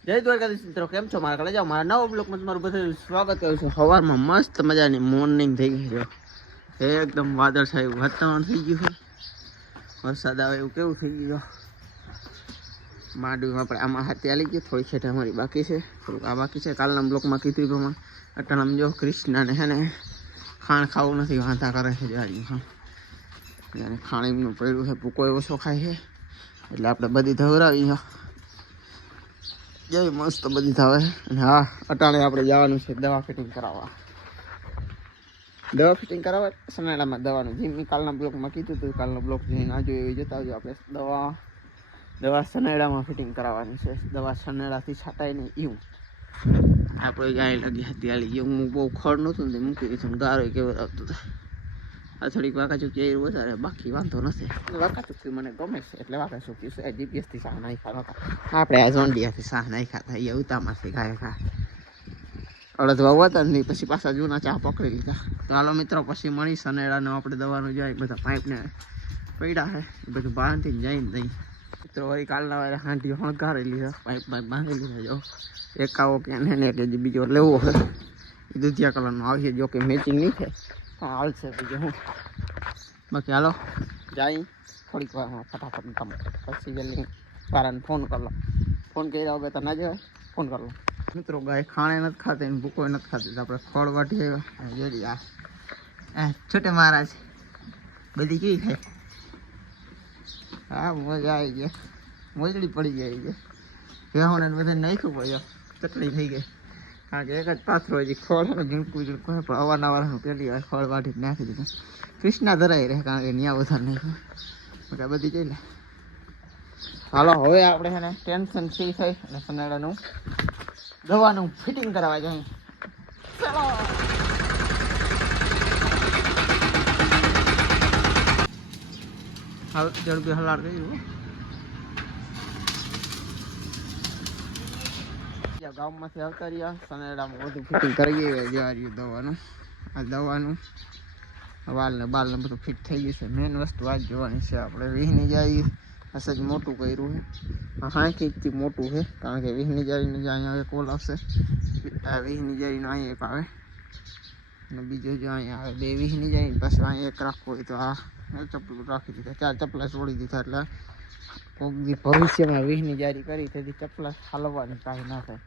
જય દ્વારકાધીશ મિત્રો, કેમ છો? મારા કલે જાઓ મારા નવા બ્લોકમાં તમારું બધું સ્વાગત કરું છું। સવારમાં મસ્ત મજાની મોર્નિંગ થઈ ગઈ છે, એકદમ વાદળછાયું વાતાવરણ થઈ ગયું છે, વરસાદ આવે એવું કેવું થઈ ગયું। માંડવીમાં આપણે આમાં હાથે આવી ગયું, થોડી છેટે અમારી બાકી છે, થોડુંક આ બાકી છે। કાલના બ્લોકમાં કીધું પ્રમાણે અટાણામાં જો કૃષ્ણને હે ને ખાણ ખાવું નથી, વાંધા કરે છે જારી ખાણ એમનું પડ્યું છે, ભૂકો ઓછો ખાય છે એટલે આપણે બધી ધવરાવી જય મસ્ત બધી થાવે। અને હા, અટાણે આપણે જવાનું છે દવા ફિટિંગ કરાવવા। દવા ફિટિંગ કરાવવા સનાડામાં દવાનું જેમ મેં કાલના બ્લોકમાં કીધું હતું, કાલનો બ્લોક જોઈને આ જોઈ જતા આવજો। આપણે દવા સનેડામાં ફિટિંગ કરાવવાની છે। દવા સનેડાથી છાંટાય નહીં એવું આપણે ગાય લગી હતી આલી એવું હું બહુ ખડ નહોતું ને મૂકી દીધું, ગારો કેવો આવતો હતો। આ થોડીક વાંકાચૂકી એ વધારે, બાકી વાંધો નથી। વાંકાચૂકી મને ગમે છે એટલે વાંકાચૂકી છે। જીપીએસથી સાહ નાખ્યા નતા, આપણે આ ઝોંડિયાથી સાહ નાખ્યા હતા, એ ઉતામાંથી ગાય ખા અડધ વાવ હતા ને પછી પાછા જૂના ચા પકડી લીધા। તો હાલો મિત્રો, પછી મળી સનેડાનો આપણે દવાનું જાય બધા પાઇપને પડ્યા છે એ બધું બાંધીને જઈને નહીં મિત્રો વળી કાલના વારે હાંડી હણગારી લીધા, પાઇપ બાંધી લીધા। જો એકાવો કે ને કે બીજો લેવો હોય એ દુધિયા કલરનો આવશે, જો કે મેચિંગ નહીં થાય પણ હાલશે બીજું હું। બાકી હાલો જાય થોડીક વારમાં ફટાફટ કામ પછી જલ્દી વારાને ફોન કરી લો, ફોન કર્યા વગર તો ના જવાય, ફોન કરી લો। મિત્રો ગાય ખાણે નથી ખાતી ને ભૂકો નથી ખાતી, તો આપણે ખોળ વાટી આવ્યા જોઈ આ છોટે મહારાજ બધી કેવી ખાય। હા મજા આવી ગઈ, મોજડી પડી ગઈ છે, ભેહોને બધા નાખ્યું પડ્યો, ચટણી થઈ ગઈ, કારણ કે એક જ પાથરો હજી ખોળ ઝીણકું ઝીણકું પણ અવારનવાર પહેલી વાર ખોળ વાટી નાખી દીધું। કૃષ્ણા ધરાઈ રહે કારણ કે ન્યા વધારે નહીં બધી જઈ લે। હાલો હવે આપણે છે ને ટેન્શન ફ્રી થઈ અને સનેડાનું દવાનું ફિટિંગ કરાવવા જાય। ચલો હાલ ઝડપી હલાડ કર્યું ગામમાંથી આવતા રહ્યા, સનેડામાં બધું ફિટિંગ કરી ગઈ જવાર્યું દવાનું। આ દવાનું વાલને બાલને બધું ફિટ થઈ ગયું છે। મેન વસ્તુ આ જ જોવાની છે, આપણે વીહની જારી હશે જ મોટું કર્યું છે, હા કંઈકથી મોટું છે કારણ કે વીહની જારીનું જે અહીંયા એક ઓલ આવશે, આ વીહની જારીનો અહીંયા એક આવે અને બીજો જો અહીંયા આવે, બે વીહની જારી પાછું અહીંયા એક રાખવું હોય તો આ ચપ્પલ રાખી દીધા, 4 ચપ્પલા છોડી દીધા એટલે કોઈક દી ભવિષ્યમાં વીહની જારી કરી તેથી ચપ્પલા હાલવાની કાંઈ ના થાય,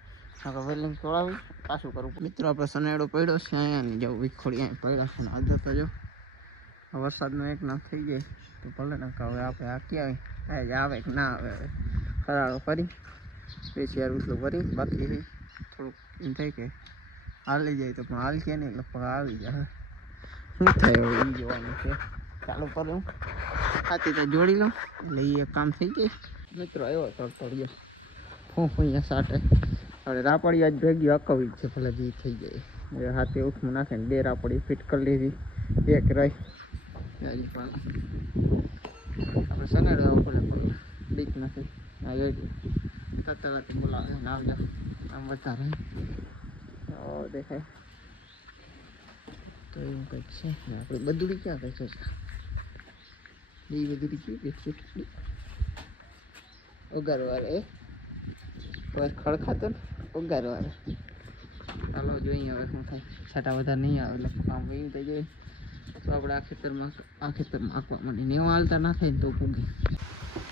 વેલિંગ તોડાવી પાછું કરવું। મિત્રો આપણે સનેડો પડ્યો છે અહીંયા ને જવું વિખોડી અહીંયા પડ્યા છે ને આજે તો જો વરસાદનો એક નામ થઈ જાય તો ભલે ને હવે આપણે આ ક્યાં આવે કે ના આવે, હવે ખરાડો કરી પછી યાર ઉછલું કરી, બાકી થોડુંક એમ થાય કે હાલી જાય તો પણ હાલ કે નહીં લગભગ આવી જાય, શું થાય હવે એ જોવાનું છે। ચાલુ કરું ખાતી તો જોડી લઉં એટલે એ એક કામ થઈ જાય। મિત્રો આવ્યો તડતડિયો અહીંયા સાટે હવે રાપડી આજ ભેગી અકવી જ છે, ભલે જે થઈ જાય હવે હાથે ઉઠમાં નાખે ને 2 રાપડી ફિટ કરી લીધી, એક રહી પણ આપણે સનેડો ભલે પણ બીક નથી આ જોઈ તરત બોલાવે ને આવજો આમ વધારે દેખાય તો એવું કંઈક છે। આપણે બધું ક્યાં કંઈક છે એ બધું ક્યું ઉગારવારે ખડખાતો ને ઉગારવારે। ચાલો જોઈએ હવે શું થાય, છાંટા વધારે નહીં આવે એટલે કામ વયું થઈ જાય તો આપણે આ ખેતરમાં આંકવા માંડી ને એવા હાલતા ના થાય ને તો પૂગી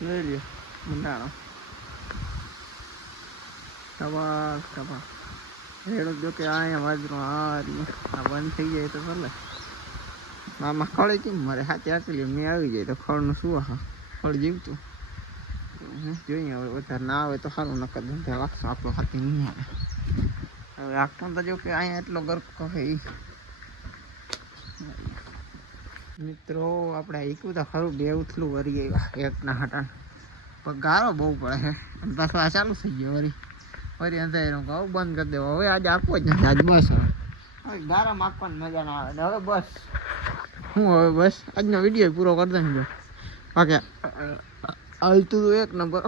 લઈ લ્યો મંડાણો કપા રેડો જો કે અહીંયા વાજરો આ બંધ થઈ જાય તો ભલે મામા ખળે કેમ મારે હાથે આટલી મેં આવી જાય તો ખળનું શું હા ખળ જીવતું જોઈએ। હવે વધારે ના આવે તો સારું, નકર ધંધા રાખશું આપણો હાથી નહીં આવે। હવે આખો તો જો કે અહીંયા એટલો ગર્ક કહે મિત્રો આપણે એકું તો ખરું 2 ઉથલું વરી આવ્યા એકના હટાણ પણ ગારો બહુ પડે છે અને પાછું આ ચાલુ થઈ ગયો વરી અંધારું કહું બંધ કરી દેવો। હવે આજે આપવો જ નથી, આજ બસ હવે ગારામાં આપવાની મજા ના આવે હવે બસ હું હવે બસ આજનો વિડીયો પૂરો કરી દઉં જો, બાકી હાલતું એક નંબર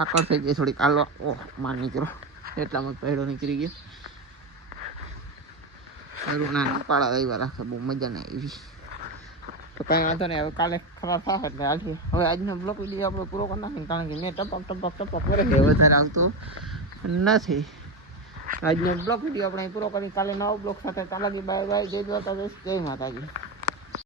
આકળ થઈ ગઈ થોડીક હાલો ઓહ માર નીકળો એટલામાં પહેરો નીકળી ગયો। ના પાડા આવ્યા રાખે બહુ મજા નહીં આવી તો કાંઈ વાંધો નહીં, હવે કાલે ખરાબ થાય એટલે હાલશે। હવે આજનો બ્લોક વિડીયો આપણે પૂરો કરી નાખીએ કારણ કે મેં ટપક કરે વધારે આવતો નથી. આજનો બ્લોગ વિડીયો આપણે પૂરો કરી કાલે નવો બ્લોગ સાથે ચાલાકી બાય બાય જય દ્વારકાધીશ જય માતાજી.